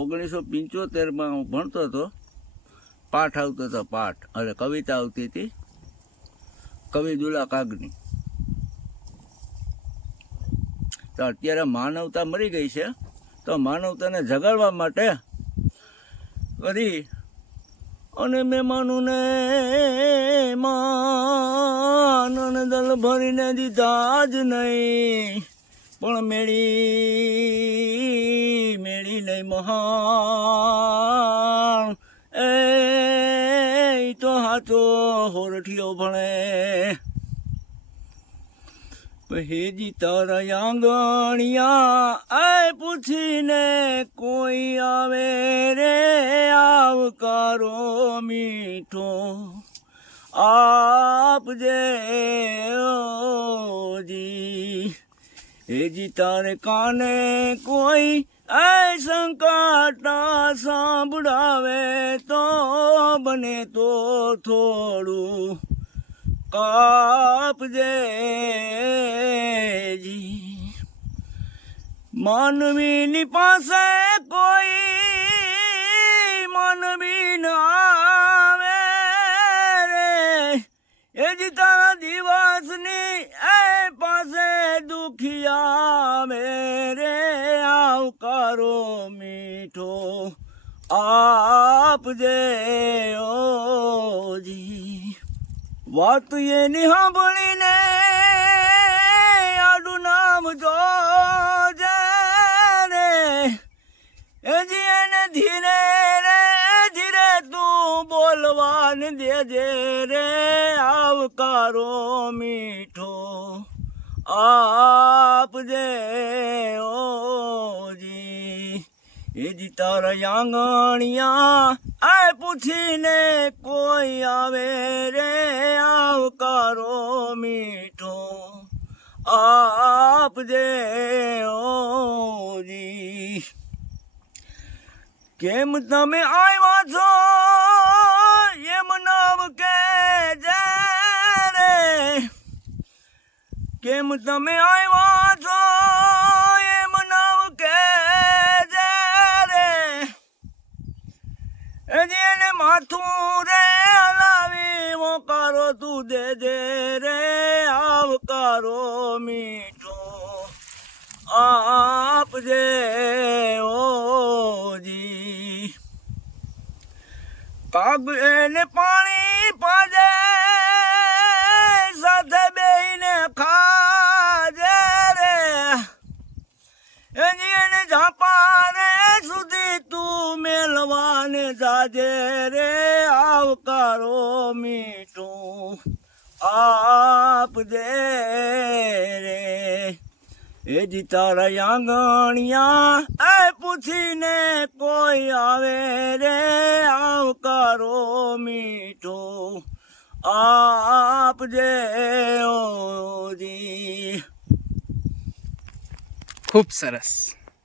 1975 હું ભણતો હતો. પાઠ આવતો હતો, પાઠ અરે કવિતા આવતી હતી, કવિ દુલા કાગની. તો અત્યારે માનવતા મરી ગઈ છે, તો માનવતાને જગાડવા માટે કરી અને મહેમાનોને માન દલ ભરીને દીધા જ નહીં, પણ મેળી નહીં મહાન એ તો હાચો હોરઠિયો ભણે. હેજી તારા આંગણિયા આ પૂછીને કોઈ આવે રે આવકારો મીઠો આપજે ઓજી. હેજી તારે કાને કોઈ આ સંકટ સાંભળાવે તો બને તો થોડું કાપજે જી. માનવીની પાસે કોઈ માનવી ન આવે રે, એ જ તારા દિવસની એ પાસે દુખિયા મેરે આવકારો મીઠો આપજે ઓજી. વાત એની સાંભળીને આડું નામ જોજે રે, એજી એને ધીરે રે ધીરે તું બોલવાને દેજે રે આવકારો મીઠો આપજે ઓજી. એજી તારા આંગણિયા આ પૂછીને કોઈ આવે રે આવકારો મીઠો આપજે ઓજી. કેમ તમે આવ્યા છો એમ નામ કહેજે રે, કેમ તમે આવ્યા છો એમ નામ કહેજે રે, એને માથું રે હલાવી મોકારો તું દેજે રે આવકારો મીઠો આપજે ઓજી. કાગ એને પાણી પાજે સાથે બેહીને ખાજે રે, એની એને ઝાપાને સુધી તું મેલવાને જાજે રે આવકારો મીઠો આપજે રે. એજી તારા આંગણિયા એ પૂછીને કોઈ આવે રે આવકારો મીઠો આપજે ઓજી. ખૂબ સરસ.